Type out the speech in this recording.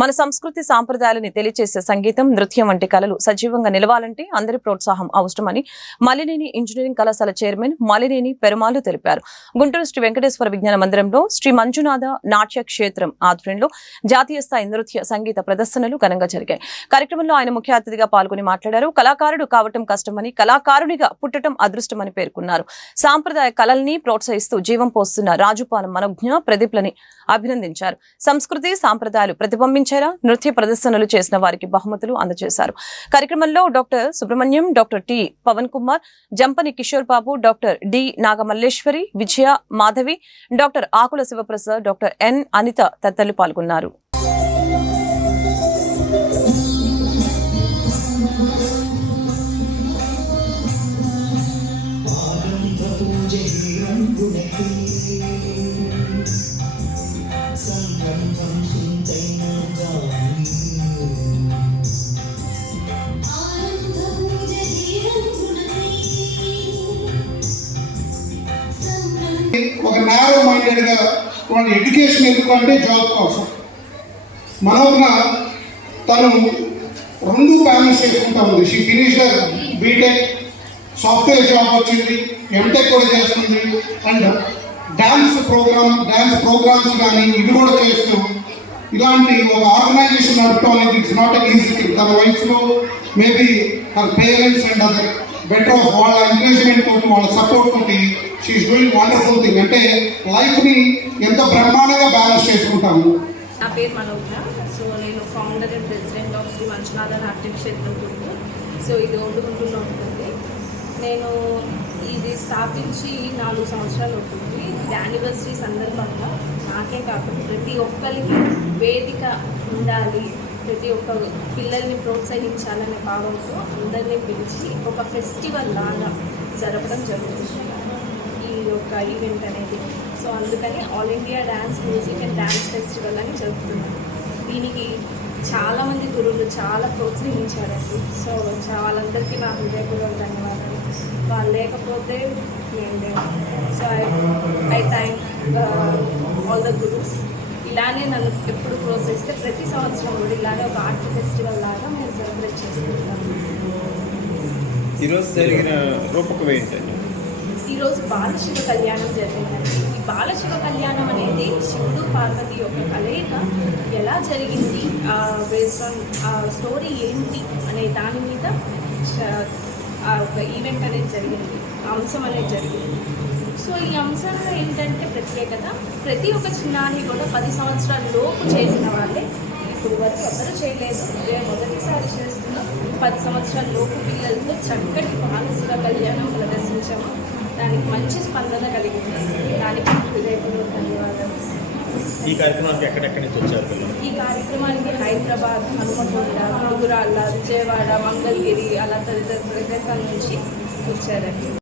మన సంస్కృతి సాంప్రదాయాలని తెలియచేసే సంగీతం నృత్యం వంటి కళలు సజీవంగా నిలవాలంటే అందరి ప్రోత్సాహం అవసరమని మలినేని ఇంజనీరింగ్ కళాశాల చైర్మన్ మలినేని పెరుమాలు తెలిపారు. గుంటూరు శ్రీ వెంకటేశ్వర విజ్ఞాన మందిరంలో శ్రీ మంజునాథ నాట్య క్షేత్రం ఆధ్వర్యంలో జాతీయ స్థాయి నృత్య సంగీత ప్రదర్శనలు ఘనంగా జరిగాయి. కార్యక్రమంలో ఆయన ముఖ్య అతిథిగా పాల్గొని మాట్లాడారు. కళాకారుడు కావటం కష్టమని కళాకారునిగా పుట్టడం అదృష్టమని పేర్కొన్నారు. సాంప్రదాయ కళల్ని ప్రోత్సహిస్తూ జీవం పోస్తున్న రాజుపాలెం మనోజ్ఞ ప్రదీప్లని అభినందించారు. సంస్కృతి సాంప్రదాయాలు ప్రతిబింబించేలా నృత్య ప్రదర్శనలు చేసిన వారికి బహుమతులు అందజేశారు. కార్యక్రమంలో doctor Subrahmanyam doctor T Pavan Kumar Jampani Kishore Babu doctor D Nagamalleswari Vijaya Madhavi doctor Akula Sivaprasad doctor N Anitha తదితరులు పాల్గొన్నారు. ఒక నేరో మైండెడ్గా వాళ్ళ ఎడ్యుకేషన్ ఎందుకు అంటే జాబ్ కోసం. మనోజ్ఞ తను రెండు బ్యాలెన్స్ చేసుకుంటా ఉంది. She finish BTech software job వచ్చింది ఎంటెక్ కూడా చేస్తుంది and dance program dance programs కానీ ఇవి కూడా చేస్తూ ఇలాంటి ఒక ఆర్గనైజేషన్ నడపడం అనేది ఇట్స్ నాట్ ఈజీ థింగ్ తన వయసులో మేబీ తన parents and other better off వాళ్ళ ఎంకరేజ్మెంట్ తోటి వాళ్ళ సపోర్ట్ తోటి షీఈస్ డూయింగ్ వండర్ఫుల్ థింగ్ అంటే లైఫ్ని ఎంత బ్రహ్మాండంగా బ్యాలెన్స్ చేసుకుంటాము. నా పేరు మనోజ్ఞ. సో నేను founder and president of Sri Manchunathan Natya Kshetram Guntur so ఇది ఓల్డ్ గుంటూరులో ఉంటుంది. నేను ఇది స్థాపించి నాలుగు సంవత్సరాలు అవుతుంది. ఇది యానివర్సరీ సందర్భంగా నాకే కాకుండా ప్రతి ఒక్కరికి వేదిక ఉండాలి. ప్రతి ఒక్క పిల్లల్ని ప్రోత్సహించాలనే భావంతో అందరినీ పిలిచి ఒక ఫెస్టివల్ లాగా జరపడం జరుగుతుంది. ఈ యొక్క ఈవెంట్ అనేది. సో అందుకని all India dance music and dance festival అని జరుపుతున్నాం దీనికి చాలామంది గురువులు చాలా ప్రోత్సహించారండి. సో వాళ్ళందరికీ నా హృదయపూర్వక ధన్యవాదాలు. వాళ్ళు లేకపోతే నేను so I I thank all the gurus ఇలానే నన్ను ఎప్పుడు ప్రోత్సహిస్తే ప్రతి సంవత్సరం కూడా ఇలానే ఒక ఆర్ట్ ఫెస్టివల్ లాగా మేము సెలబ్రేట్ చేసుకుంటాము ఈరోజు జరిగిన రూపకం ఏంటండి? ఈరోజు బాలశివ కళ్యాణం జరిగిందండి ఈ బాలశివ కళ్యాణం అనేది శివుడు పార్వతి యొక్క కలయిక. ఎలా జరిగింది? బేస్డ్ ఆ స్టోరీ ఏంటి అనే దాని మీద ఒక ఈవెంట్ అనేది జరిగింది. అంశం అనేది జరిగింది. సో ఈ అంశంలో ఏంటంటే ప్రత్యేకత ప్రతి ఒక్క చిన్నాన్ని కూడా పది సంవత్సరాల లోపు చేసిన వాళ్ళే ఇప్పుడు వరకు ఎవరు చేయలేదు. మేము మొదటిసారి చేస్తున్నాం. పది సంవత్సరాల లోపు పిల్లలతో చక్కటి మానసిక కళ్యాణం ప్రదర్శించాము. దానికి మంచి స్పందన కలిగింది. దానికి హృదయపూర్వక ధన్యవాదాలు. ఈ కార్యక్రమానికి ఎక్కడెక్కడి నుంచి వచ్చారు ఈ కార్యక్రమానికి హైదరాబాద్ హనుమకొండ ముగురాళ్ళ విజయవాడ మంగళగిరి అలా తదితర ప్రదేశాల నుంచి వచ్చారండి.